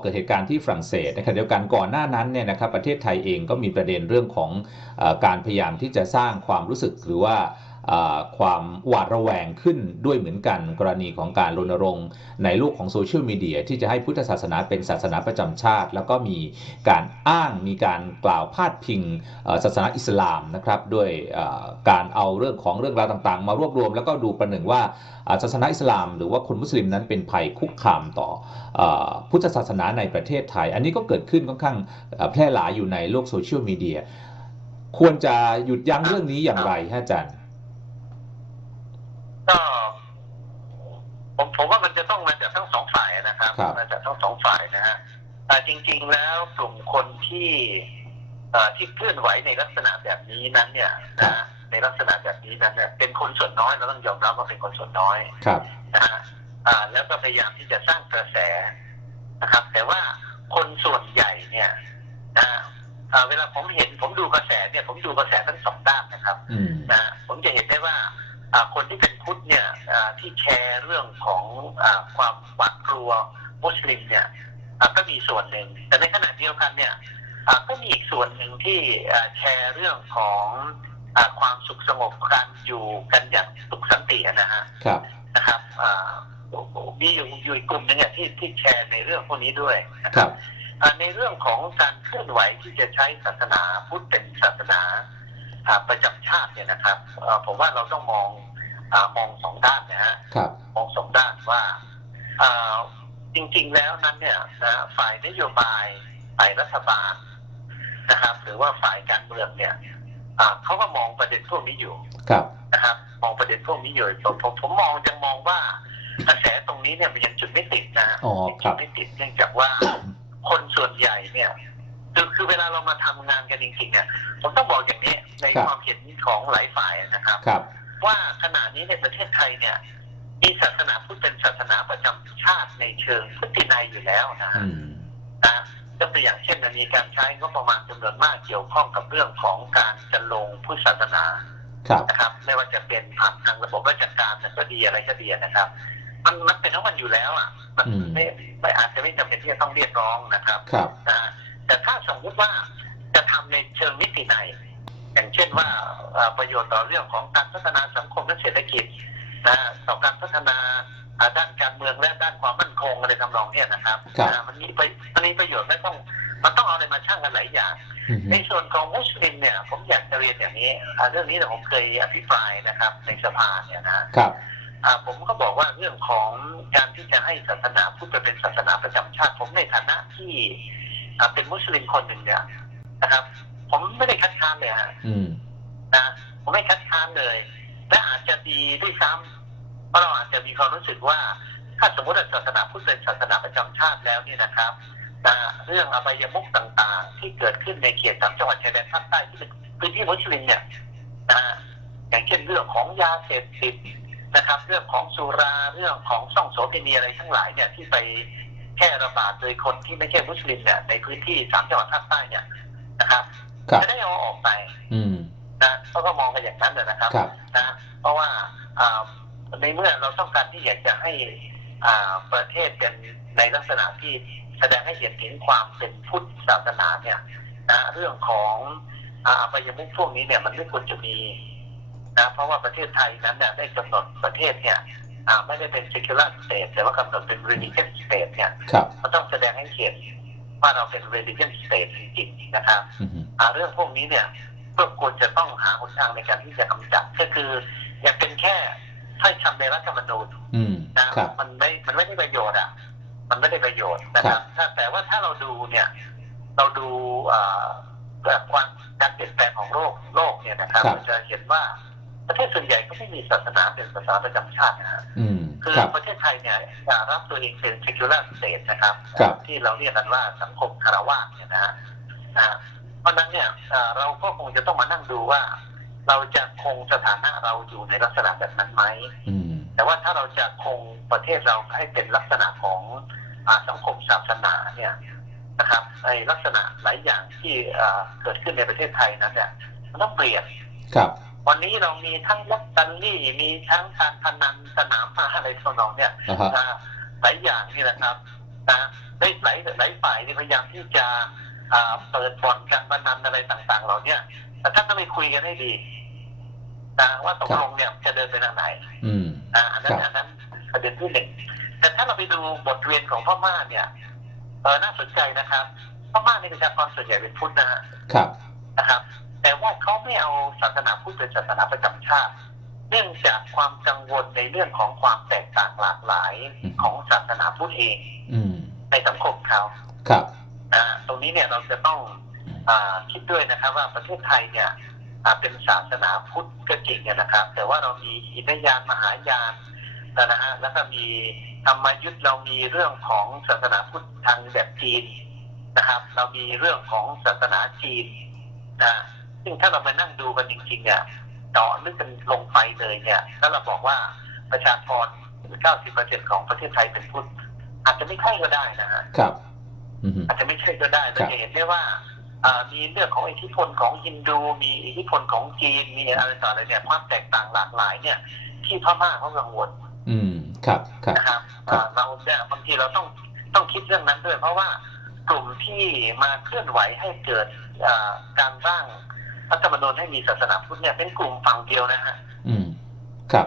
เกิดเหตุการณ์ที่ฝรั่งเศสนะครับเดียวกันก่อนหน้านั้นเนี่ยนะครับประเทศไทยเองก็มีประเด็นเรื่องของอการพยายามที่จะสร้างความรู้สึกหรือว่า ความหวาดระแวงขึ้นด้วยเหมือนกัน กรณีของการรณรงค์ในโลกของโซเชียลมีเดียที่จะให้พุทธศาสนาเป็นศาสนาประจำชาติ แล้วก็มีการอ้างมีการกล่าวพาดพิงศาสนาอิสลามนะครับด้วยการเอาเรื่องของเรื่องราวต่างๆ มารวบรวม แล้วก็ดูประหนึ่งว่าศาสนาอิสลาม หรือว่าคนมุสลิมนั้นเป็นภัยคุกคามต่ออพุทธศาสนาในประเทศไทย อันนี้ก็เกิดขึ้นค่อนข้างแพร่หลายอยู่ในโลกโซเชียลมีเดียควรจะหยุดยั้งเรื่องนี้อย่างไรฮะอาจารย์ ก็ผมผมว่ามันจะต้องมาจากทั้งสองฝ่ายนะครับครับ มาจากทั้งสองฝ่ายนะฮะแต่จริง ๆ แล้วกลุ่มคนที่เอ่อที่เคลื่อนไหวในลักษณะแบบนี้นั้นเนี่ยนะฮะในลักษณะแบบนี้นั้นเนี่ยเป็นคนส่วนน้อยเราต้องยอมรับว่าเป็นคนส่วนน้อย ครับ นะฮะอ่าแล้วก็พยายามที่จะสร้างกระแสนะครับ แต่ว่าคนส่วนใหญ่เนี่ยนะอ่าเวลาผมเห็นผมดูกระแสเนี่ย ผมดูกระแสทั้งสองด้านนะครับอืมนะผมจะเห็นได้ว่าอ่า คนที่เป็นพุทธเนี่ยอ่าที่แชร์เรื่องของอาความหวาดกลัวมุสลิมเนี่ยอ่าก็มีส่วนหนึ่ง แต่ในขณะเดียวกันเนี่ยอ่าก็มีอีกส่วนหนึ่งที่อ่าแชร์เรื่องของอาความสุขสงบการอยู่กันอย่างสุขสันตินะฮะครับนะครับอ่ามีอยู่อยู่อีกกลุ่มหนึงเนี่ยที่ที่แชร์ในเรื่องพวกนี้ด้วยนะคครัรับบอ่าในเรื่องของการเคลื่อนไหวที่จะใช้ศาสนาพุทธเป็นศาสนาอ่าประจำชาติเนี่ยนะครับอ่าผมว่าเราต้องมองอา มองสองด้านนะฮะครับมองสองด้านว่าอ่าจริง ๆ แล้วนั้นเนี่ยนะฝ่ายนโยบายฝ่ายรัฐบาลนะครับ หรือว่าฝ่ายการเมืองเนี่ยอ่าเขาก็มองประเด็นพวกนี้อยู่ครับนะครับ มองประเด็นพวกนี้อยู่ผมผมผมมองยังมองว่ากระแสตรงนี้เนี่ยมันยังจุดไม่ติดนะฮะอ๋อคจุรัดบไม่ติดเนื่องจากว่าคนส่วนใหญ่เนี่ยคือคือเวลาเรามาทำงานกันจริงๆเนี่ยผมต้องบอกอย่างนี้ในครับความเห็นของหลายฝ่ายนะครับครับ ว่าขณะนี้ในประเทศไทยเนี่ย มีศาสนาพุทธเป็นศาสนาประจำชาติในเชิงพุทธินัยอยู่แล้วนะอืมนะยกตัวอย่างเช่นมีการใช้งบประมาณจำนวนมากเกี่ยวข้องกับเรื่องของการจะลงพุทธศาสนาครับนะครับ ไม่ว่าจะเป็นผ่านทางระบบราชการก็ดีอะไรก็ดีนะครับ มันมันเป็นของมันอยู่แล้วอะ มันอืมไม่ไม่อาจจะไม่จำเป็นที่จะต้องเรียกร้องนะครับครับนะแต่ถ้าสมมติว่าจะทำในเชิงนิติในย อย่างเช่นว่าเอ่อประโยชน์ต่อเรื่องของการพัฒนาสังคมและเศรษฐกิจนะต่อการพัฒนาอ่าด้านการเมืองและด้านความมั่นคงอะไรทำนองเนี้ยนะครับครับนะมันมีประมันมีประโยชน์ไม่ต้องมันต้องเอาอะไรมาชั่งกันหลายอย่างอืมในส่วนของมุสลิมเนี่ย ผมอยากจะเรียนอย่างนี้อ่าเรื่องนี้เนี่ยผมเคยอภิปรายนะครับ ในสภาเนี่ยนะครับอ่าผมก็บอกว่าเรื่องของการที่จะให้ศาสนาพุทธเป็นศาสนาประจำชาติ ผมในฐานะที่อ่าเป็นมุสลิมคนหนึ่งเนี่ยนะครับ ผมไม่ได้คัดค้านเลยฮะอืมนะผมไม่คัดค้านเลย และอาจจะดีด้วยซ้ำเพราะเราอาจจะมีความรู้สึกว่า ถ้าสมมติว่าศาสนาพุทธเป็นศาสนาประจำชาติแล้วเนี่ยนะครับนะเรื่องอบายมุขต่างๆ ที่เกิดขึ้นในเขตสามจังหวัดชายแดนภาคใต้ที่เป็นพื้นที่มุสลิมเนี่ยนะอย่างเช่นเรื่องของยาเสพติดนะครับ เรื่องของสุราเรื่องของซ่องโสเภณีอะไรทั้งหลายเนี่ยที่ไปแพร่ระบาดโดยคนที่ไม่ใช่มุสลิมเนี่ยในพื้นที่สามจังหวัดภาคใต้เนี่ยนะครับครับ จะได้เอาออกไปอืมนะเขาก็มองกันอย่างนั้นเลยนะครับครับนะเพราะว่าอ่าในเมื่อเราต้องการที่อยากจะให้อ่าประเทศเป็นในลักษณะที่แสดงให้เห็นถึงความเป็นพุทธศาสนาเนี่ยนะเรื่องของอาอบายมุขพวกนี้เนี่ยมันไม่ควรจะมีนะเพราะว่าประเทศไทยนั้นเนี่ยได้กำหนดประเทศเนี่ยอ่าไม่ได้เป็น secular state แต่ว่ากำหนดเป็น religious state เนี่ยครับมันต้องแสดงให้เห็น ว่าเราเป็น religious state จริงๆนะครับอืมอ่าเรื่องพวกนี้เนี่ยก็ควรจะต้องหาหนทางในการที่จะกำจัดก็คือ อย่าเป็นแค่ถ้อยคำในรัฐธรรมนูญอืมนะครับมันไม่มันไม่ได้ประโยชน์อะ มันไม่ได้ประโยชน์นะครับ ถ้าแต่ว่าถ้าเราดูเนี่ย เราดูอ่าแบบความการเปลี่ยนแปลงของโลกโลกเนี่ยนะครับครับเราจะเห็นว่า ประเทศส่วนใหญ่ก็ไม่มีศาสนาเป็นศาสนาประจำชาตินะฮะอืมคือครับประเทศไทยเนี่ยอ่ารับตัวเองเป็น secular state นะครับครับ ที่เราเรียกกันว่าสังคมคารวะเนี่ยนะฮะอ่าเพราะฉะนั้นเนี่ยอ่าเราก็คงจะต้องมานั่งดูว่า เราจะคงสถานะเราอยู่ในลักษณะแบบนั้นไหมอืมแต่ว่าถ้าเราจะคงประเทศเราให้เป็นลักษณะของอาสังคมศาสนาเนี่ยนะครับในลักษณะหลายอย่างที่อ่าเกิดขึ้นในประเทศไทยนั้นเนี่ยมันต้องเปลี่ยนครับ วันนี้เรามีทั้งลอตเตอรี่มีทั้งการพนันสนามมาอะไรทำนองเนี่ยนะฮะอ่าหลายอย่างนี่แหละครับนะได้หลายหลายฝ่ายเนี่ยพยายามที่จะอ่าเปิดบ่อนการพนันอะไรต่าง ๆ เหล่าเนี้ยแต่ท่านต้องไปคุยกันให้ดีนะว่าตกลงเนี่ยจะเดินไปทางไหนอืมอ่าอันนั้นครับอันนั้นประเด็นที่หนึ่งแต่ถ้าเราไปดูบทเรียนของพม่าเนี่ยเออน่าสนใจนะครับพม่านี่ประชากรส่วนใหญ่เป็นพุทธนะฮะครับนะครับ แต่ว่าเขาไม่เอาศาสนาพุทธเป็นศาสนาประจำชาติ เนื่องจากความกังวลในเรื่องของความแตกต่างหลากหลายของศาสนาพุทธเองอืมในสังคมเขาครับอ่าตรงนี้เนี่ยเราจะต้องอาคิดด้วยนะครับ ว่าประเทศไทยเนี่ยอ่าเป็นศาสนาพุทธก็จริงเนี่ยนะครับ แต่ว่าเรามีอินยานมหายานนะฮะแล้วก็มีธรรมยุทธเรามีเรื่องของศาสนาพุทธทางแบบจีนนะครับ เรามีเรื่องของศาสนาจีนนะ ซึ่งถ้าเรามานั่งดูกันจริงๆเนี่ยเจาะลึกกันลงไปเลยเนี่ยแล้วเราบอกว่าประชากร 90%ของประเทศไทยเป็นพุทธอาจจะไม่ใช่ก็ได้นะฮะครับอืมอาจจะไม่ใช่ก็ได้คเรารับจะเห็นได้ว่าอ่ามีเรื่องของอิทธิพลของฮินดู มีอิทธิพลของจีน มีอะไรต่ออะไรเนี่ยความแตกต่างหลากหลายเนี่ยที่พม่าเขากังวลอืม ครับ ครับ นะครับครับอ่าเราเนี่ยบางทีเราต้องต้องคิดเรื่องนั้นด้วย เพราะว่ากลุ่มที่มาเคลื่อนไหวให้เกิดอ่าการร่าง รัฐธรรมนูญให้มีศาสนาพุทธเนี่ยเป็นกลุ่มฝั่งเดียวนะฮะอืม ครับ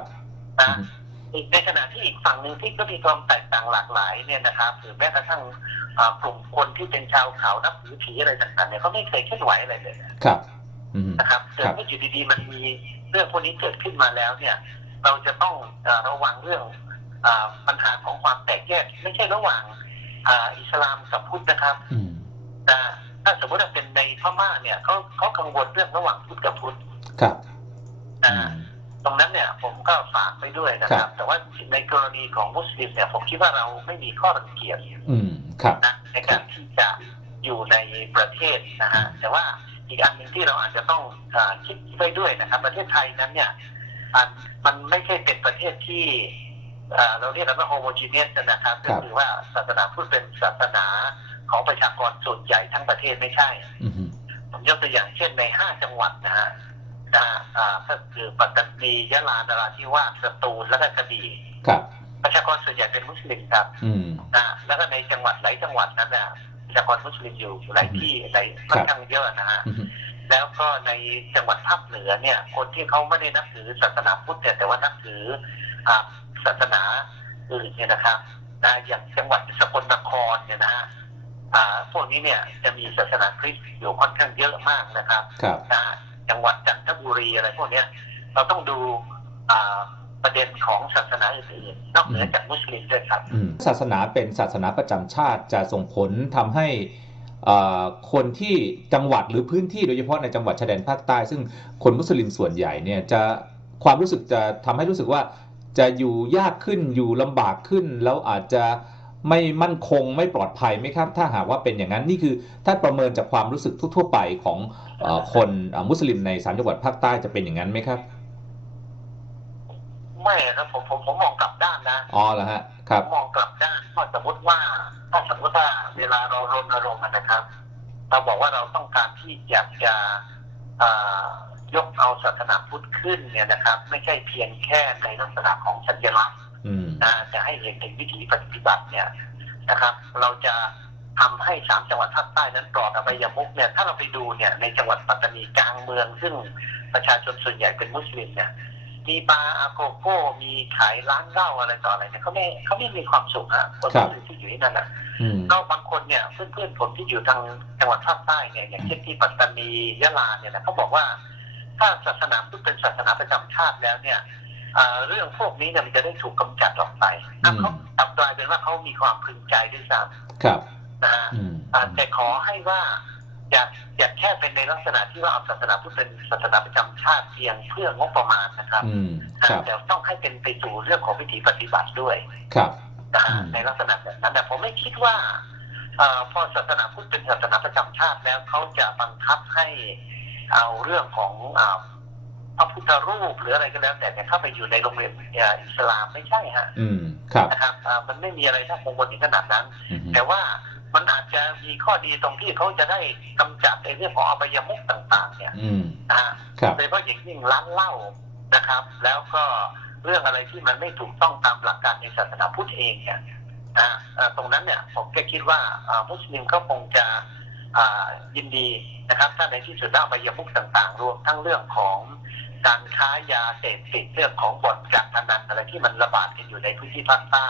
นะอืมอีกในขณะที่อีกฝั่งหนึ่งที่ก็มีความแตกต่างหลากหลายเนี่ยนะครับหรือแม้กระทั่งอ่ากลุ่มคนที่เป็นชาวเขานับถือผีอะไรต่างๆเนี่ยเขาไม่เคยเคลื่อนไหวอะไรเลยครับอืมนะครับเกิดไม่อยู่ดีๆมันมีเรื่องพวกนี้เกิดขึ้นมาแล้วเนี่ย เราจะต้องเอ่อระวังเรื่องอาปัญหาของความแตกแยก ไม่ใช่ระหว่างอ่าอิสลามกับพุทธนะครับอืมนะ ถ้าสมมติว่าเป็นในพม่าเนี่ยเขาเขากังวลเรื่องระหว่างพุทธกับพุทธครับนะอืมตรงนั้นเนี่ยผมก็ฝากไปด้วยนะคครัรับบแต่ว่าในกรณีของมุสลิมเนี่ยผมคิดว่าเราไม่มีข้อรังเกียจอืมครับนะในการที่จะอยู่ในประเทศนะฮะแต่ว่าอีกอันหนึ่งที่เราอาจจะต้องอาคิดไปด้วยนะครับ ประเทศไทยนั้นเนี่ยอันมันไม่ใช่เป็นประเทศที่อ่าเราเรียกกันว่าโฮโมจีเนียสนะครับครัก็บคือว่าศาสนาพุทธเป็นศาสนา ของประชากรส่วนใหญ่ทั้งประเทศไม่ใช่อืมผมยกตัวอย่างเช่นในห้าจังหวัดนะฮะนะฮะอ่าก็คือปัตตานียะลานราธิวาสสตูลและก็กระบี่ครับประชากรส่วนใหญ่เป็นมุสลิมครับอืมนะแล้วก็ในจังหวัดหลายจังหวัดนั้นน่ะประชากรมุสลิมอยู่หลายที่หลายค่อนข้างเยอะนะฮะอืมแล้วก็ในจังหวัดภาคเหนือเนี่ย คนที่เขาไม่ได้นับถือศาสนาพุทธเนี่ยแต่ว่านับถืออ่าศาสนาอื่นเนี่ยนะครับนะอย่างจังหวัดสกลนครเนี่ยนะฮะอ่า พวกนี้เนี่ยจะมีศาสนาคริสต์อยู่ค่อนข้างเยอะมากนะครับครับนะจังหวัดจันทบุรีอะไรพวกเนี้ยเราต้องดูอ่าประเด็นของศาสนาอื่นๆนอกเหนือจากมุสลิมด้วยครับอืมศาสนาเป็นศาสนาประจำชาติจะส่งผลทำให้เอ่อคนที่จังหวัดหรือพื้นที่โดยเฉพาะในจังหวัดชายแดนภาคใต้ ซึ่งคนมุสลิมส่วนใหญ่เนี่ยจะความรู้สึกจะทำให้รู้สึกว่าจะอยู่ยากขึ้นอยู่ลำบากขึ้น แล้วอาจจะ ไม่มั่นคงไม่ปลอดภัยไหมครับ ถ้าหากว่าเป็นอย่างนั้นนี่คือถ้าประเมินจากความรู้สึกทั่วๆไปของเอ่อคนเอ่อมุสลิมในสามจังหวัดภาคใต้จะเป็นอย่างนั้นไหมครับ ไม่ครับผมผมผมมองกลับด้านนะอ๋อเหรอฮะครับมองกลับด้านถ้าสมมติว่าถ้าสมมติว่าเวลาเรารณรงค์อะนะครับ เราบอกว่าเราต้องการที่อยากจะอ่ายกเอาศาสนาพุทธขึ้นเนี่ยนะครับ ไม่ใช่เพียงแค่ในลักษณะของสัญลักษณ์อืม นะจะให้เห็นถึงวิถีปฏิบัติเนี่ยนะครับ เราจะทำให้สามจังหวัดภาคใต้นั้นปลอดอบายมุกเนี่ยถ้าเราไปดูเนี่ยในจังหวัดปัตตานีกลางเมือง ซึ่งประชาชนส่วนใหญ่เป็นมุสลิมเนี่ยมีบาร์อาโกโก้มีขายร้านเหล้าอะไรต่ออะไรเนี่ยเขาไม่เขาไม่มีความสุขอะคนมุสลิมที่อยู่ที่นั่นนะอืมก็บางคนเนี่ยเพื่อนๆผมที่อยู่ทางจังหวัดภาคใต้เนี่ยอย่างเช่นที่ปัตตานียะลาเนี่ยนะเขาบอกว่า ถ้าศาสนาพุทธเป็นศาสนาประจำชาติแล้วเนี่ยอ่า เรื่องพวกนี้เนี่ยมันจะได้ถูกกำจัดออกไปอะเขากลับกลายเป็นว่าเขามีความพึงใจด้วยซ้ครับำนะฮะอืมอ่าแต่ขอให้ว่าอย่าอย่าแค่เป็นในลักษณะที่ว่าเอาศาสนาพุทธเป็นศาสนาประจำชาติเพียงเพื่องบประมาณนะครับอืมอ่าครับแต่ต้องให้เป็นไปสู่เรื่องของวิถีปฏิบัติด้วย ครับนะฮะอืมในลักษณะแบบนั้นแต่ผมไม่คิดว่าเออพอศาสนาพุทธเป็นศาสนาประจำชาติแล้วเขาจะบังคับให้เอาเรื่องของอา พระพุทธรูปหรืออะไรก็แล้ว แต่เนี่ยเข้าไปอยู่ในโรงเรียนเอ่ออิสลามไม่ใช่ฮะอืมครับนะครับอ่ามันไม่มีอะไรน่ากังวลถึงขนาดนั้นอืมแต่ว่ามันอาจจะมีข้อดีตรงที่เขาจะได้กำจัดในเรื่องของอบายมุขต่าง ๆ เนี่ยอืมนะฮะครับโดยเฉพาะอย่างยิ่งร้านเหล้านะครับ แล้วก็เรื่องอะไรที่มันไม่ถูกต้องตามหลักการในศาสนาพุทธเองเนี่ยอ่าอ่าตรงนั้นเนี่ยผมก็คิดว่าอ่ามุสลิมก็คงจะอ่ายินดีนะครับ ถ้าในที่สุดแล้วอบายมุขต่าง ๆ รวมทั้งเรื่องของ การค้ายาเสพติดเรื่องของบ่อนการพนันอะไรที่มันระบาดกันอยู่ในพื้นที่ภาคใต้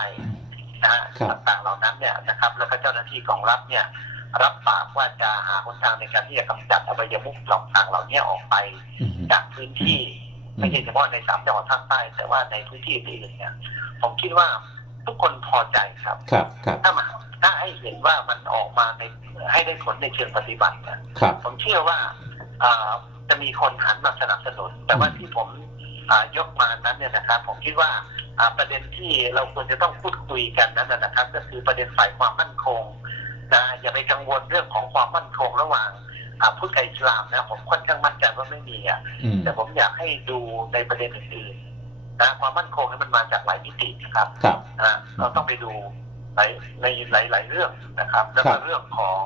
นะฮะครับต่างๆเหล่านั้นเนี่ยนะครับ แล้วก็เจ้าหน้าที่ของรัฐเนี่ย รับปากว่าจะหาหนทางในการที่จะกำจัดอบายมุขต่างๆเหล่านี้ออกไปอืมจากพื้นที่ไม่ใช่เฉพาะในสามจังหวัดภาคใต้ แต่ว่าในพื้นที่อื่นๆเนี่ยผมคิดว่าทุกคนพอใจครับครับ ครับถ้ามาถ้าให้เห็นว่ามันออกมาในให้ได้ผลในเชิงปฏิบัติเนี่ยครับผมเชื่อว่าอ่า จะมีคนหันมาสนับสนุน แต่ว่าที่ผมอ่ายกมานั้นเนี่ยนะครับ ผมคิดว่าอ่าประเด็นที่เราควรจะต้องพูดคุยกันนั้นนะนะครับ ก็คือประเด็นฝ่ายความมั่นคงนะอย่าไปกังวลเรื่องของความมั่นคงระหว่างอ่าพุทธกับอิสลามนะผมค่อนข้างมั่นใจว่าไม่มีอะอืมแต่ผมอยากให้ดูในประเด็นอื่นๆนะความมั่นคงนี่มันมาจากหลายมิตินะครับครับนะเราต้องไปดู ในในหลายๆเรื่องนะครับ แล้วครัก็บเรื่องของ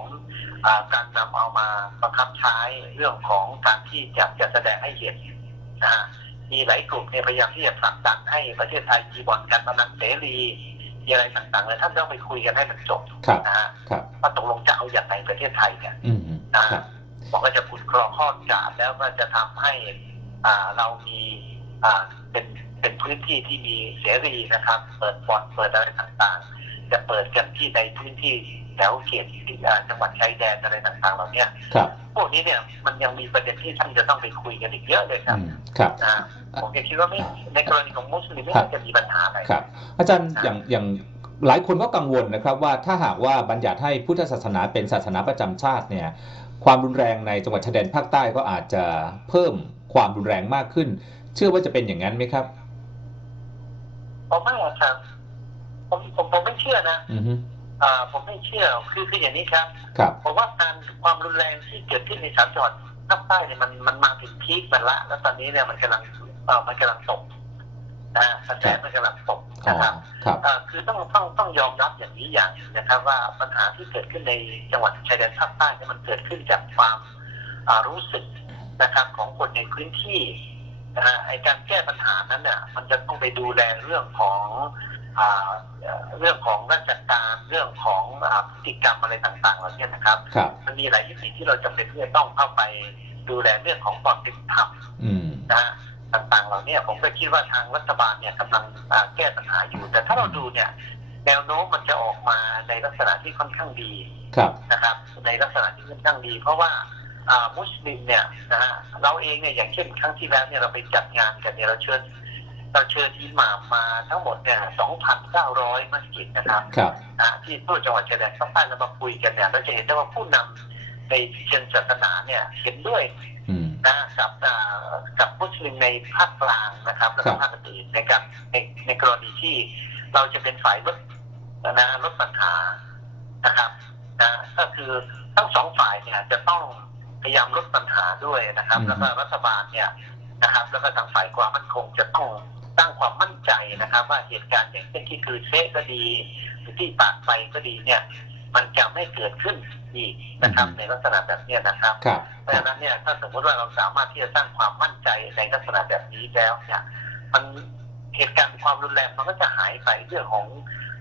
อาการนำเอามาบังคับใช้เรื่องของการที่จะจะแสดงให้เห็นนะฮะมีหลายกลุ่มเนี่ยพยายามที่จะผลักดันให้ประเทศไทยมีบ่อนการพนันเสรีมีอะไรต่างๆเลยท่านต้องไปคุยกันให้มันจบครับนะฮะครับว่าตกลงจะเอาอย่างไรประเทศไทยเนี่ยอืมคนะรับบอกว่าจะขุดคลองข้อจาดแล้วก็จะทำให้อ่าเรามีอ่าเป็นเป็นพื้นที่ที่มีเสรีนะครับ เปิดบ่อนเปิดอะไรต่างๆ จะเปิดกันที่ในพื้นที่แถวเขตอ่าจังหวัดชายแดนอะไรต่างๆเหล่าเนี้ยครับพวกนี้เนี่ยมันยังมีประเด็นที่ท่านจะต้องไปคุยกันอีกเยอะเลยคอืรับมครับนะผมก็คิดว่าไม่ในกรณีของมุสลิมไม่ครับน่าจะมีปัญหาอะไรครับ อาจารย์อย่างอย่างหลายคนก็กังวลนะครับว่าถ้าหากว่าบัญญัติให้พุทธศาสนาเป็นศาสนาประจำชาติเนี่ยความรุนแรงในจังหวัดชายแดนภาคใต้ก็อาจจะเพิ่มความรุนแรงมากขึ้น เชื่อว่าจะเป็นอย่างนั้นไหมครับผมไม่อะครับ ผมผมผมไม่เชื่อนะอือฮึ อ่าผมไม่เชื่อคือคืออย่างนี้ครับ ครับ ผมว่าการความรุนแรงที่เกิดขึ้นในสามจังหวัดภาคใต้เนี่ยมันมันมาถึงพีคมันละ แล้วตอนนี้เนี่ยมันกำลังเออมันกำลังตกนะกระแสมันกำลังตกอ๋อ นะครับครับ เอ่อคือต้องต้องต้องยอมรับอย่างนี้อย่างหนึ่งนะครับ ว่าปัญหาที่เกิดขึ้นในจังหวัดชายแดนภาคใต้เนี่ยมันเกิดขึ้นจากความอ่ารู้สึกนะครับ ของคนในพื้นที่นะฮะไอการแก้ปัญหานั้นเนี่ยมันจะต้องไปดูแลเรื่องของอ่า เอ่อเรื่องของราชการเรื่องของอ่าพฤติกรรมอะไรต่างๆเหล่านี้นะครับครับมันมีหลายมิติที่เราจำเป็นที่จะต้องเข้าไปดูแลเรื่องของความเป็นธรรมอืมนะฮะต่างๆเหล่านี้ผมก็คิดว่าทางรัฐบาลเนี่ยกำลังอ่าแก้ปัญหาอยู่ แต่ถ้าเราดูเนี่ย แนวโน้มมันจะออกมาในลักษณะที่ค่อนข้างดีครับนะครับ ในลักษณะที่ค่อนข้างดี เพราะว่าอ่ามุสลิมเนี่ยนะฮะเราเองเนี่ยอย่างเช่นครั้งที่แล้วเนี่ยเราไปจัดงานกันเนี่ยเราเชิญ เราเชิญอิหม่ามมาทั้งหมดเนี่ย2,900 มัสยิดนะครับครับอ่าที่ทั่วจังหวัดชายแดนภาคใต้เรามาคุยกันเนี่ยเราจะเห็นได้ว่าผู้นำในเชิงศาสนาเนี่ยเห็นด้วยอืมนะกับอ่ากับมุสลิมในภาคกลางนะครับและครัก็บภาคอื่นในการในในกรณีที่เราจะเป็นฝ่ายลดนะลดปัญหานะครับนะก็คือทั้งสองฝ่ายเนี่ยจะต้องพยายามลดปัญหาด้วยนะครับ แล้วก็รัฐบาลเนี่ยนะครับ แล้วก็ทางฝ่ายความมั่นคงจะต้อง สร้างความมั่นใจนะครับ ว่าเหตุการณ์อย่างเช่นที่คือเซก็ดีหรือที่ปากไปก็ดีเนี่ย มันจะไม่เกิดขึ้นอีกนะครับ ในลักษณะแบบเนี้ยนะครับครับเพราะฉะนั้นเนี่ยถ้าสมมติว่าเราสามารถที่จะสร้างความมั่นใจในลักษณะแบบนี้แล้วเนี่ยมันเหตุการณ์ความรุนแรงมันก็จะหายไปเรื่องของ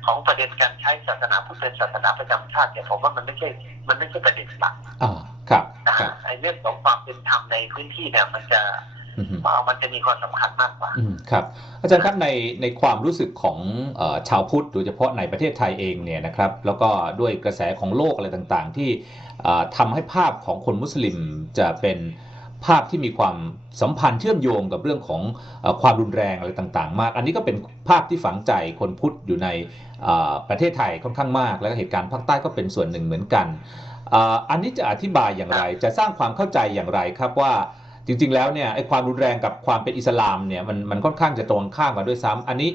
ของประเด็นการใช้ศาสนาพุทธเป็นศาสนาประจำชาติเนี่ยผมว่ามันไม่ใช่ มันไม่ใช่ประเด็นหลักอ่าครับนะครับฮะไอ้เรื่องของความเป็นธรรมในพื้นที่เนี่ยมันจะอือฮึ มันจะมีความสำคัญมากกว่าอืมครับ อาจารย์ครับในในความรู้สึกของเออชาวพุทธโดยเฉพาะในประเทศไทยเองเนี่ยนะครับ แล้วก็ด้วยกระแสของโลกอะไรต่างๆ ที่เอ่อทำให้ภาพของคนมุสลิมจะเป็นภาพที่มีความสัมพันธ์เชื่อมโยงกับเรื่องของเออความรุนแรงอะไรต่างๆ มาก อันนี้ก็เป็นภาพที่ฝังใจคนพุทธอยู่ในเอ่อประเทศไทยค่อนข้างมาก แล้วก็เหตุการณ์ภาคใต้ก็เป็นส่วนหนึ่งเหมือนกันเอ่ออันนี้จะอธิบายอย่างไร จะสร้างความเข้าใจอย่างไรครับว่า จริง ๆ แล้วเนี่ยไอ้ความรุนแรงกับความเป็นอิสลามเนี่ยมันมันค่อนข้างจะตรงข้ามกันด้วยซ้ำอันนี้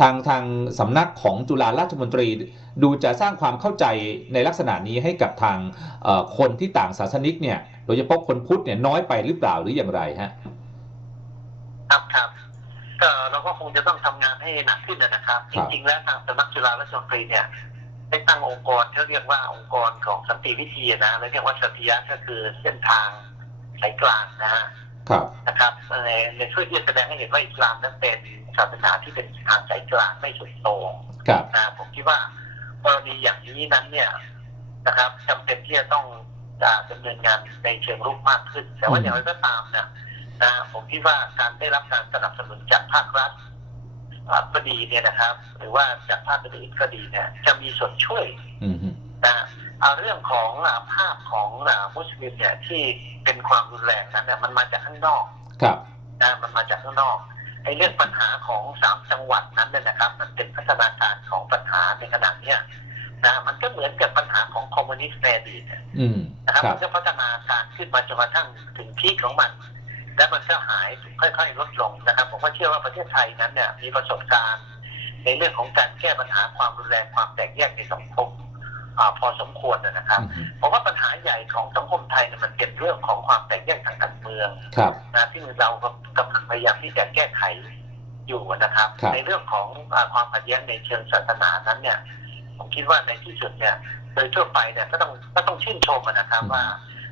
ทางทางสำนักของจุฬาราชมนตรีดูจะสร้างความเข้าใจในลักษณะนี้ให้กับทางเอ่อคนที่ต่างศาสนิกเนี่ยโดยเฉพาะคนพุทธเนี่ยน้อยไปหรือเปล่าหรืออย่างไรฮะครับครับก็เราก็คงจะต้องทำงานให้หนักขึ้นนะครับคจรับริงๆแล้วทางสำนักจุฬาราชมนตรีเนี่ยได้ตั้งองค์กรที่เรียกว่าองค์กรของสันติวิธีนะและเรียกว่าสันติยะก็คือเส้นทาง สายกลางนะฮะครับนะครับในในช่วยที่จะแสดงให้เห็นว่าอิสลามนั้นเป็นศาสนาที่เป็นทางสายกลางไม่สุดโต่งครับนะผมคิดว่ากรณีอย่างนี้นั้นเนี่ยนะครับจำเป็นที่จะต้องอ่าดำเนินงานในเชิงรุกมากขึ้น แต่ว่าอืมอย่างไรก็ตามเนี่ยนะผมคิดว่าการได้รับการสนับสนุนจากภาครัฐอ่าก็ดีเนี่ยนะครับ หรือว่าจากภาคอื่นๆก็ดีเนี่ยจะมีส่วนช่วยอืมฮึนะ เอาเรื่องของอ่าภาพของอ่ามุสลิมเนี่ยที่เป็นความรุนแรงนั้นเนี่ยมันมาจากข้างนอกครับนะมันมาจากข้างนอกไอ้เรื่องปัญหาของสามจังหวัดนั้นเนี่ยนะครับ มันเป็นพัฒนาการของปัญหาในขณะเนี้ยนะมันก็เหมือนกับปัญหาของคอมมิวนิสต์ในอดีตเนี่ยอืมนะครับครัมับนก็พัฒนาการขึ้นมาจนกระทั่งถึงพีคของมัน แล้วมันก็หายค่อยๆลดลงนะครับ ผมก็เชื่อว่าประเทศไทยนั้นเนี่ยมีประสบการณ์ ในเรื่องของการแก้ปัญหาความรุนแรงความแตกแยกในสังคม อาพอสมควรนะครับอืมฮึผมว่าปัญหาใหญ่ของสังคมไทยเนี่ยมันเป็นเรื่องของความแตกแยกทางการเมืองครับนะที่เรากำลังพยายามที่จะแก้ไขอยู่นะครับครับในเรื่องของอาความขัดแย้งในเชิงศาสนานั้นเนี่ย ผมคิดว่าในที่สุดเนี่ย โดยทั่วไปเนี่ยก็ต้องก็ต้องชื่นชมอะนะครับว่า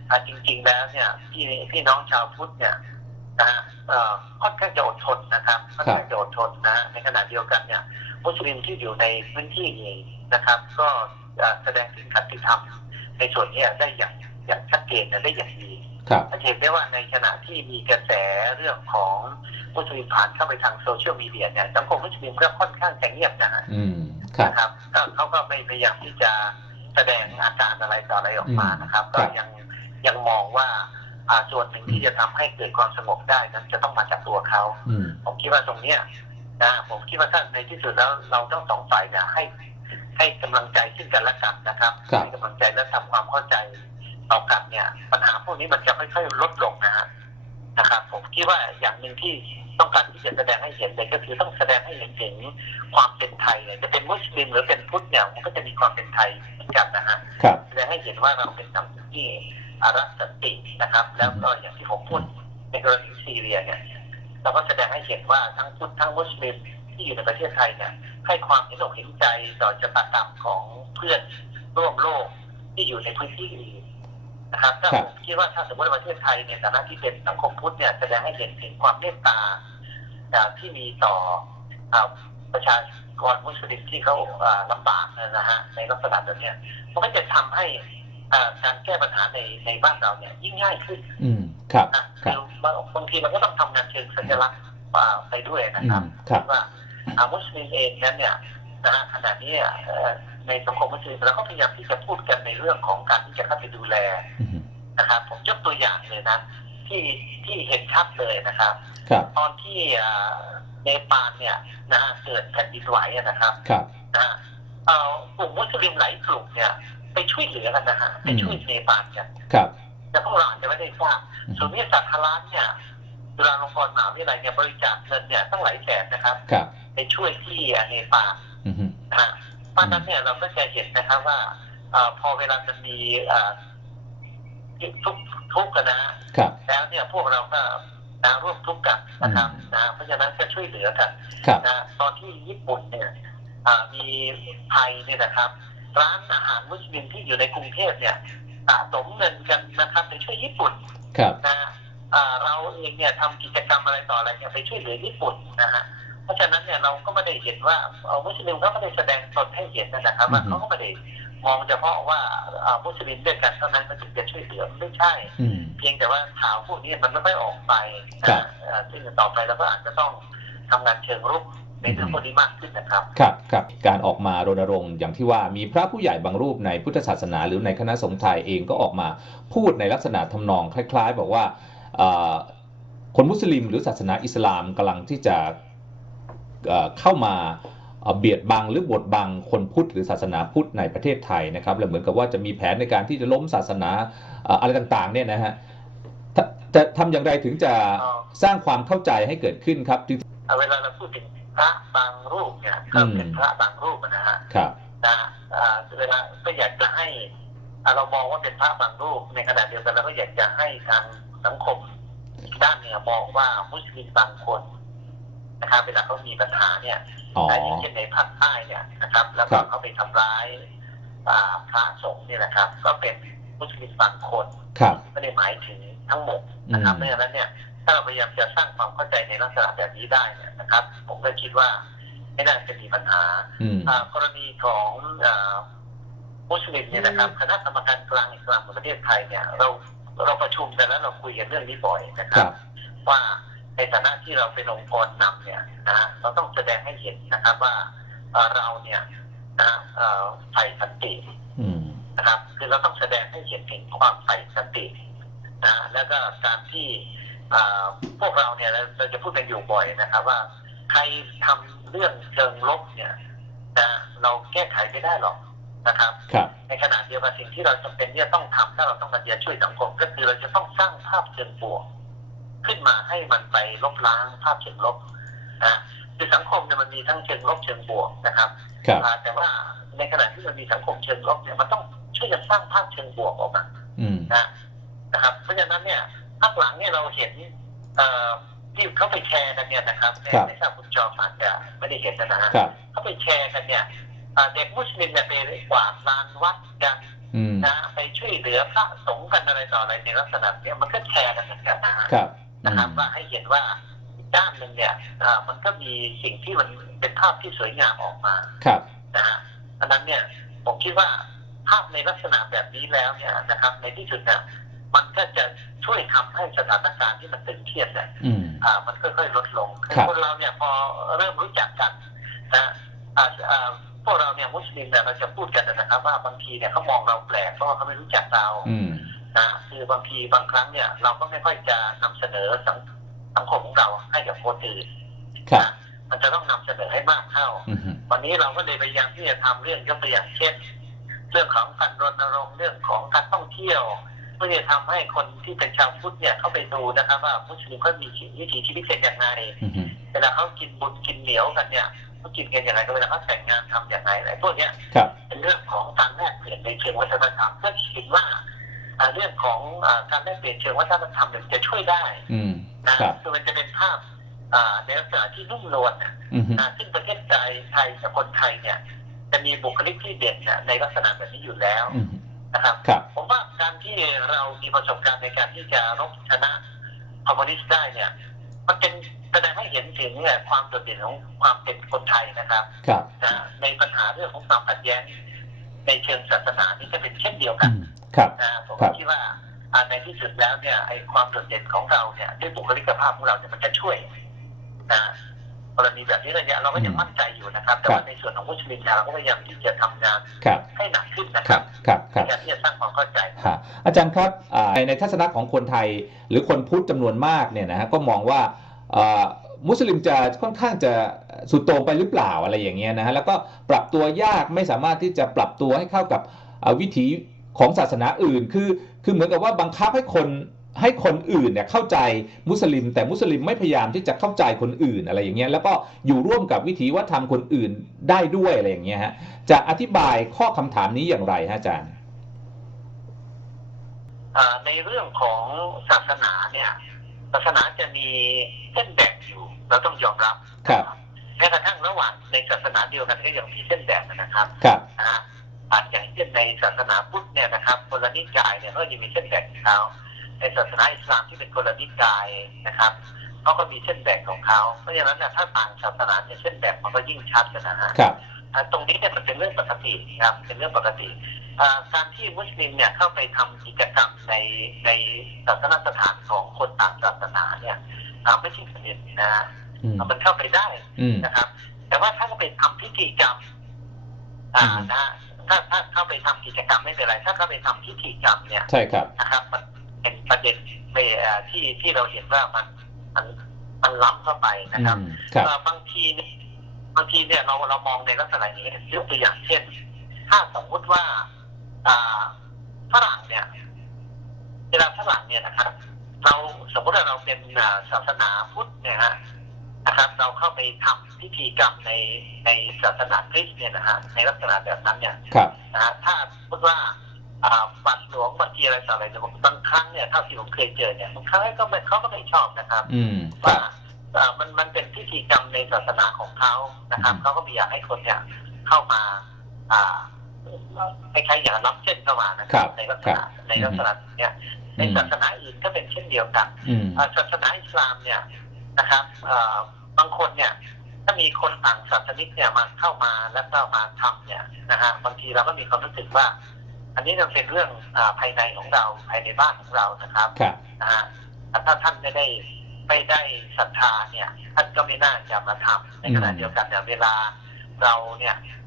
อ่าจริง ๆ แล้วเนี่ยพี่พี่น้องชาวพุทธเนี่ยนะฮะเอ่อค่อนข้างจะอดทนนะครับค่อนข้างจะอดทนนะ ในขณะเดียวกันเนี่ย มุสลิมที่อยู่ในพื้นที่นี้นะครับ ก็เอ่อ แสดงถึงขันติธรรมในส่วนเนี้ยได้อย่างอย่างชัดเจนและได้อย่างดีครับจะเห็นได้ว่าในขณะที่มีกระแสเรื่องของมุสลิมผ่านเข้าไปทางโซเชียลมีเดียเนี่ยสังคมมุสลิมก็ค่อนข้างจะเงียบนะฮะอืมครับนะครับก็เขาก็ไม่พยายามที่จะแสดงอาการอะไรต่ออะไรออกมานะครับครัก็บยังยังมองว่าอ่าส่วนหนึ่งที่จะทำให้เกิดความสงบได้นั้นจะต้องมาจากตัวเขาอืมผมคิดว่าตรงเนี้ยนะผมคิดว่าถ้าในที่สุดแล้วเราต้องสองฝ่ายเนี่ยให้ ให้กำลังใจซึ่งกันและกันนะครับครับให้กำลังใจและทำความเข้าใจต่อกันเนี่ย ปัญหาพวกนี้มันจะค่อยๆลดลงนะฮะนะครับ ผมคิดว่าอย่างหนึ่งที่ต้องการที่จะแสดงให้เห็นเลยก็คือต้องแสดงให้เห็นถึงความเป็นไทยเนี่ยจะเป็นมุสลิมหรือเป็นพุทธเนี่ยมันก็จะมีความเป็นไทยเหมือนกันนะฮะครับแสดงให้เห็นว่าเราเป็นสังคมที่อารักสันตินะครับ แล้วก็อย่างที่ผมพูดในกรณีซีเรียเนี่ยเราก็แสดงให้เห็นว่าทั้งพุทธทั้งมุสลิม ที่อยู่ในประเทศไทยเนี่ยให้ความเห็นอกเห็นใจต่อชะตากรรมของเพื่อนร่วมโลกที่อยู่ในพื้นที่อื่นนะครับถ้าครับผมคิดว่าถ้าสมมติว่าประเทศไทยในฐานะที่เป็นสังคมพุทธเนี่ยแสดงให้เห็นถึงความเมตตาอ่าที่มีต่ออ่าประชากรมุสลิมที่เขาอ่าลำบากนะฮะในลักษณะแบบเนี้ยมันก็จะทำให้อ่าการแก้ปัญหาในในบ้านเราเนี่ยยิ่งง่ายขึ้น อืมครับนะครับบางบางทีมันก็ต้องทำงานเชิงสัญลักษณ์อ่าไปด้วยนะอืครับมครับว่า อ่ามุสลิมเองนั้นเนี่ยนะฮะขณะนี้อะเอ่อในสังคมมุสลิมเราก็พยายามที่จะพูดกันในเรื่องของการที่จะเข้าไปดูแลอืมนะครับ ผมยกตัวอย่างเลยนะ ที่ที่เห็นชัดเลยนะครับครับตอนที่อ่าเนปาลเนี่ยนะฮะเกิดแผ่นดินไหวอะนะครับครับนะฮะเอ่อกลุ่มมุสลิมหลายกลุ่มเนี่ย ไปช่วยเหลือกันนะฮะไปช่วยเนปาลกันครับแต่พวกเราอาจจะไม่ได้ทราบส่วนนี้สัตว์ทลานเนี่ยจุฬาลงกรณ์มหาวิทยาลัยเนี่ยบริจาคเงินเนี่ยตั้งหลายแสนนะครับครับ ไปช่วยที่เนปาลอืมนะฮะเพราะฉะนั้นเนี่ยเราก็จะเห็นนะครับว่าเอ่อพอเวลามันมีเอ่อทุกทุกข์กันนะฮะครับแล้วเนี่ยพวกเราก็นะร่วมทุกข์กันนะครับอืมนะเพราะฉะนั้นก็ช่วยเหลือกันครับนะตอนที่ญี่ปุ่นเนี่ยอ่ามีไทยเนี่ยนะครับ ร้านอาหารมุสลิมที่อยู่ในกรุงเทพเนี่ยสะสมเงินกันนะครับไปช่วยญี่ปุ่นครับนะอ่าเราเองเนี่ยทำกิจกรรมอะไรต่ออะไรเนี่ยไปช่วยเหลือญี่ปุ่นนะฮะ เพราะฉะนั้นเนี่ยเราก็ไม่ได้เห็นว่าเอามุสลิมเขาไม่ได้แสดงตนให้เห็นนะครับว่าอือฮึเขาก็ไม่ได้มองเฉพาะว่าอ่ามุสลิมด้วยกันเท่านั้นมันถึงจะช่วยเหลือไม่ใช่อืมเพียงแต่ว่าข่าวพวกนี้มันไม่ค่อยออกไปครันะบเอ่อซึ่งต่อไปเราก็อาจจะต้องทำงานเชิงรุกในเรื่องพวกนี้มากขึ้นนะครับ ครับครับการออกมารณรงค์อย่างที่ว่ามีพระผู้ใหญ่บางรูปในพุทธศาสนา หรือในคณะสงฆ์ไทยเองก็ออกมาพูดในลักษณะทำนองคล้าย ๆ บอกว่าเอ่อคนมุสลิมหรือศาสนาอิสลามกำลังที่จะ เอ่อเข้ามาเอ่อเบียดบังหรือบดบังคนพุทธหรือศาสนาพุทธในประเทศไทยนะครับและเหมือนกับว่าจะมีแผนในการที่จะล้มศาสนาเอ่ออะไรต่างๆเนี่ยนะฮะถ้าจะทำอย่างไรถึงจะอ๋อสร้างความเข้าใจให้เกิดขึ้นครับจริงเวลาเราพูดถึงพระบางรูปเนี่ยก็เป็นอืมพระบางรูปนะฮะครับนะอ่าเวลาก็อยากจะให้อ่าเรามองว่าเป็นพระบางรูปในขณะเดียวกันเราก็อยากจะให้ทางสังคมอีกด้านเนี่ยมองว่ามุสลิมบางคน นะครับเวลาเขามีปัญหาเนี่ยอ๋ออย่างเช่นในภาคใต้เนี่ยนะครับ แล้วครัก็บเขาไปทำร้ายอ่าพระสงฆ์เนี่ยนะครับ ก็เป็นมุสลิมบางคนครับไม่ได้หมายถึงทั้งหมดนะครับอืมเพราะฉะนั้นเนี่ยถ้าเราพยายามจะสร้างความเข้าใจในลักษณะแบบนี้ได้เนี่ยนะครับ ผมก็คิดว่าไม่น่าจะมีปัญหาอืมอ่ากรณีของอ่ามุสลิมเนี่ยนะครับคณะกรรมการกลางอิสลามแห่งประเทศไทยเนี่ยเราเราประชุมกันแล้วเราคุยกันเรื่องนี้บ่อยนะคครัรับบว่า ในฐานะที่เราเป็นองค์กรนำเนี่ยนะเราต้องแสดงให้เห็นนะครับว่าเอ่อเราเนี่ยนะเอ่อใฝ่สันติอืมนะครับ คือเราต้องแสดงให้เห็นถึงความใฝ่สันตินะแล้วก็การที่อ่าพวกเราเนี่ยเราเราจะพูดกันอยู่บ่อยนะครับ ว่าใครทำเรื่องเชิงลบเนี่ยนะเราแก้ไขไม่ได้หรอกนะครับครับในขณะเดียวกันสิ่งที่เราจำเป็นที่จะต้องทำถ้าเราต้องการจะช่วยสังคม ก็คือเราจะต้องสร้างภาพเชิงบวก ขึ้นมาให้มันไปลบล้างภาพเชิงลบนะคือสังคมเนี่ยมันมีทั้งเชิงลบเชิงบวกนะครับครับอ่าแต่ว่าในขณะที่มันมีสังคมเชิงลบเนี่ยมันต้องช่วยกันสร้างภาพเชิงบวกออกมาอืมนะนะครับ เพราะฉะนั้นเนี่ยภาคหลังเนี่ยเราเห็นเอ่อที่เขาไปแชร์กันเนี่ยนะครับในครับในทราบคุณจอมอาจจะไม่ได้เห็นนะฮะครับเขาไปแชร์กันเนี่ยอ่าเด็กมุสลิมเนี่ยไปกวาดลานวัดกันอืมนะไปช่วยเหลือพระสงฆ์กันอะไรต่ออะไรในลักษณะเนี้ยมันก็แชร์กันเหมือนกันนะฮะครับ นะครับว่าให้เห็นว่าอีกด้านหนึ่งเนี่ยอ่ามันก็มีสิ่งที่มันเป็นภาพที่สวยงามออกมาครับนะฮะอันนั้นเนี่ยผมคิดว่าภาพในลักษณะแบบนี้แล้วเนี่ยนะครับ ในที่สุดเนี่ยมันก็จะช่วยทำให้สถานการณ์ที่มันตึงเครียดเนี่ยอืมอ่ามันค่อยๆลดลงคือครับคนเราเนี่ยพอเริ่มรู้จักกันนะอ่าอ่าพวกเราเนี่ยมุสลิมเนี่ยเราจะพูดกันนะครับ ว่าบางทีเนี่ยเขามองเราแปลกเพราะว่าเขาไม่รู้จักเราอืม นะคือบางทีบางครั้งเนี่ย เราก็ไม่ค่อยจะนำเสนอสังสังคมของเราให้กับคนอื่นครับนะมันจะต้องนำเสนอให้มากเข้าอืมวันนี้เราก็เลยพยายามที่จะทำเรื่องยกตัวอย่างเช่น เรื่องของการรณรงค์เรื่องของการท่องเที่ยวเพื่อจะทำให้คนที่เป็นชาวพุทธเนี่ยเข้าไปดูนะครับ ว่ามุสลิมเขามีวิถีชีวิตเป็นยังไงอืมเวลาเขากินบุญกินเหนียวกันเนี่ยเขากินกันอย่างไรเวลาเขาแต่งงานทำอย่างไรอะไรพวกเนี้ยครับเป็นเรื่องของการแลกเปลี่ยนในเชิงวัฒนธรรมก็คิดว่าอ่า เรื่องของอ่าการแลกเปลี่ยนเชิงวัฒนธรรมเนี่ยจะช่วยได้อืมนะครับคือมันจะเป็นภาพอ่าในลักษณะที่นุ่มนวลนะอืมอ่าซึ่งประเทศไทยไทยกับคนไทยเนี่ย จะมีบุคลิกที่เด่นนะในลักษณะแบบนี้อยู่แล้วอืมนะครับครับ ผมว่าการที่เรามีประสบการณ์ในการที่จะรบชนะคอมมิวนิสต์ได้เนี่ย มันเป็นแสดงให้เห็นถึงเนี่ยความโดดเด่นของความเป็นคนไทยนะครับครับนะในปัญหาเรื่องของความขัดแย้ง ในเชิงศาสนานี่จะเป็นเช่นเดียวกัอืนมครับนะผมครับคิดว่าอ่าในที่สุดแล้วเนี่ยไอ้ความโดดเด่นของเราเนี่ยด้วยบุคลิกภาพของเราเนี่ยมันจะช่วยนะกรณีแบบนี้ระยะเราก็ยังมั่นใจอยู่นะครับ แต่ว่าในส่วนของมุสลิมเนี่ยเราก็พยายามที่จะทำงานครับให้หนักขึ้นนะคครัรับบครับคในรับการที่จะสร้างความเข้าใจฮะอาจารย์ครับอ่าในในทัศนะของคนไทยหรือคนพุทธจำนวนมากเนี่ยนะฮะก็มองว่าอ่า มุสลิมจะค่อนข้างจะสุดโต่งไปหรือเปล่าอะไรอย่างเงี้ยนะฮะแล้วก็ปรับตัวยากไม่สามารถที่จะปรับตัวให้เข้ากับวิถีของศาสนาอื่น คือคือเหมือนกับว่าบังคับให้คนให้คนอื่นเนี่ยเข้าใจมุสลิม แต่มุสลิมไม่พยายามที่จะเข้าใจคนอื่นอะไรอย่างเงี้ยแล้วก็อยู่ร่วมกับวิถีวัฒนธรรมคนอื่นได้ด้วยอะไรอย่างเงี้ยฮะจะอธิบายข้อคำถามนี้อย่างไรฮะอาจารย์ในเรื่องของศาสนาเนี่ย ศาสนาจะมีเส้นแบ่งอยู่ เราต้องยอมรับครับแม้กระทั่งระหว่างในศาสนาเดียวกันก็ยังมีเส้นแบ่งนะครับครับนะฮะอาจอย่างเช่นในศาสนาพุทธเนี่ยนะครับคนละนิกายเนี่ยก็ยังมีเส้นแบ่งของเขาในศาสนาอิสลามที่เป็นคนละนิกายนะครับเขาก็มีเส้นแบ่งของเขาเพราะฉะนั้นเนี่ยถ้าต่างศาสนาเนี่ยเส้นแบ่งมันก็ยิ่งชัดกันนะฮะครับอ่าตรงนี้เนี่ยมันเป็นเรื่องปกตินะครับเป็นเรื่องปกติอ่า การที่มุสลิมเนี่ยเข้าไปทำกิจกรรมในในศาสนสถานของคนต่างศาสนาเนี่ยอ่าไม่ใช่ประเด็นนะฮะอืมมันเข้าไปได้อืมนะครับ แต่ว่าถ้าเขาไปทำพิธีกรรมอ่าอืมนะฮะถ้าถ้าเข้าไปทำกิจกรรมไม่เป็นไร ถ้าเข้าไปทำพิธีกรรมเนี่ยใช่ครับนะครับ มันเป็นประเด็นไปอ่าที่ที่เราเห็นว่ามันมันมันล้ำเข้าไปนะครับอืมครับเอ่อบางทีเนี่ยบางทีเนี่ยเราเรามองในลักษณะนี้ยกตัวอย่างเช่น ถ้าสมมุติว่าอ่า ฝรั่งเนี่ยเวลาฝรั่งเนี่ยนะครับ เราสมมติว่าเราเป็นอ่าศาสนาพุทธเนี่ยฮะนะครับ เราเข้าไปทำพิธีกรรมในในศาสนาคริสต์เนี่ยนะฮะในลักษณะแบบนั้นเนี่ยครับนะฮะถ้าสมมติว่าอ่าบัตรหลวงบางทีอะไรต่ออะไรเนี่ยบางครั้งเนี่ยเท่าที่ผมเคยเจอเนี่ยบางครั้งก็ไม่เขาก็ไม่ชอบนะครับอืมคว่ารับเอ่อมันมันเป็นพิธีกรรมในศาสนาของเขานะครับอืมเขาก็ไม่อยากให้คนเนี่ยเข้ามา อ่า คล้ายๆอย่างรับเส้นเข้ามานะคครัรับบในลักษณะในลักษณะเนี้ยในศาสนาอื่นก็เป็นเช่นเดียวกันอืมอ่าศาสนาอิสลามเนี่ยนะครับเอ่อบางคนเนี่ยถ้ามีคนต่างศาสนิกเนี่ยมาเข้ามาแล้วก็มาทำเนี่ยนะฮะบางทีเราก็มีความรู้สึกว่า อันนี้มันเป็นเรื่องอาภายในของเราภายในบ้านของเรานะครับครับนะฮะแต่ถ้าท่านไม่ได้ไม่ได้ศรัทธาเนี่ยท่านก็ไม่น่าจะมาทำในขณะอืมเดียวกันเนี่ยเวลาเราเนี่ยอ่า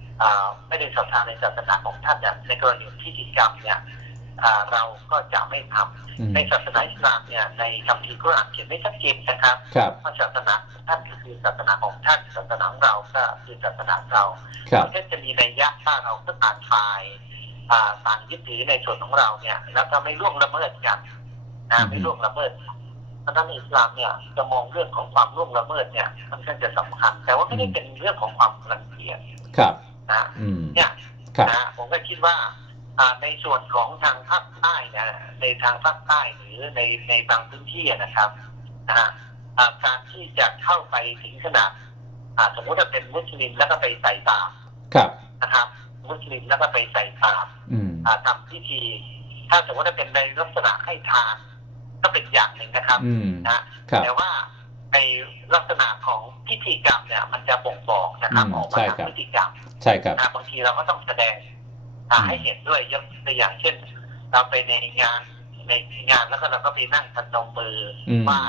ไม่ได้ศรัทธาในศาสนาของท่านเนี่ยในกรณีพิธีกรรมเนี่ยอ่าเราก็จะไม่ทำอืมในศาสนาอิสลามเนี่ยในคัมภีร์กุรอานเขียนไว้ชัดเจนนะครับครับว่าศาสนาของท่านก็คือศาสนาของท่านศาสนาของเราก็คือศาสนาเราครับก็จะมีในยยะถ้าเราก็ต่างฝ่ายอ่าต่างยึดถือในส่วนของเราเนี่ยแล้วก็ไม่ล่วงละเมิดกันนะไม่ล่วงละเมิดเพราะฉะนั้นอิสลามเนี่ยจะมองเรื่องของความล่วงละเมิดเนี่ยมันก็จะสำคัญ แต่ว่าไม่ได้เป็นเรื่องของความรังเกียจครับ นะอืมเนี่ยครับนะผมก็คิดว่าอ่าในส่วนของทางภาคใต้เนี่ยในทางภาคใต้หรือในในบางพื้นที่นะครับนะฮะอ่าการที่จะเข้าไปถึงขนาดอ่าสมมติว่าเป็นมุสลิมแล้วก็ไปใส่บาตรครับนะครับ มุสลิมแล้วก็ไปใส่บาตรอืมอ่าทำพิธี ถ้าสมมติว่าเป็นในลักษณะให้ทานก็เป็นอย่างหนึ่งนะครับอืมนะครับแต่ว่า ในลักษณะของพิธีกรรมเนี่ย มันจะบ่งบอกนะครับอืมออกมาใช่ทางครับพฤติกรรมใช่ครับนะบางทีเราก็ต้องแสดงอ่าอืมให้เห็นด้วยยกตัวอย่างเช่น เราไปในงานในงานแล้วก็เราก็ไปนั่งพนมมืออมไหว้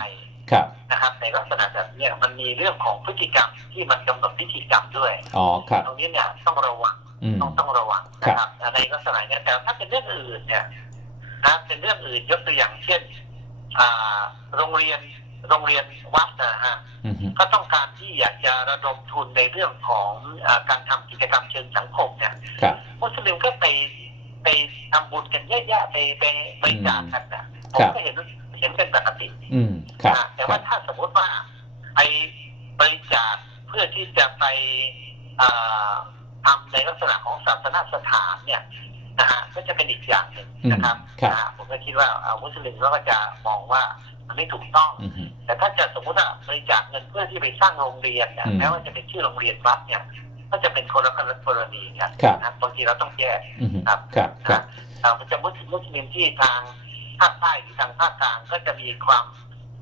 ครับนะครับ ในลักษณะแบบเนี้ยมันมีเรื่องของพฤติกรรมที่มันกำหนดพิธีกรรมด้วยอ๋อครับตรงนี้เนี่ยต้องระวังอืมต้องต้องระวังนะครับในลักษณะเนี้ยแต่ถ้าเป็นเรื่องอื่นเนี่ยนะเป็นเรื่องอื่นยกตัวอย่างเช่น อ่า โรงเรียน โรงเรียนวัดนะฮะอืมก็ต้องการที่อยากจะระดมทุนในเรื่องของอาการทำกิจกรรมเชิงสังคมเนี่ยครับมุสลิมก็ไปไปทำบุญกันเยอะแยะไปไปบริจาคกันนะผครัมบก็เห็นเห็นเป็นปกติอืมครับนะแต่ครัว่าบถ้าสมมติว่าไปบริจาคเพื่อที่จะไปอ่าทำในลักษณะของศาสนสถานเนี่ยนะฮะก็จะเป็นอีกอย่างหนึ่งนะครับอืมครับนะฮะผมก็คิดว่าอ่ามุสลิมก็จะมองว่า มันไม่ถูกต้องอืมแต่ถ้าจะสมมติว่าบริจาคเงินเพื่อที่ไปสร้างโรงเรียนเนี่ยอืมแม้ว่าจะเป็นชื่อโรงเรียนวัดเนี่ยก็จะเป็นคนละกรณีกันครับนะบางทีเราต้องแยกอืมครับครับครับอ่ามันจะมุสลิมมุสลิมที่ทางภาคใต้หรือทางภาคกลางก็จะมีความ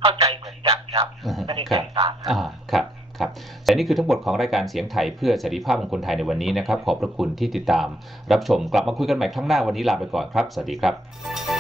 เข้าใจเหมือนกันครับอืมไม่ได้คแตรับกต่างครับอ่าครับครับแต่นี่คือทั้งหมดของรายการเสียงไทยเพื่อเสรีภาพของคนไทยในวันนี้นะครับ ขอบพระคุณที่ติดตามรับชมกลับมาคุยกันใหม่ครั้งหน้าวันนี้ลาไปก่อนครับ สวัสดีครับ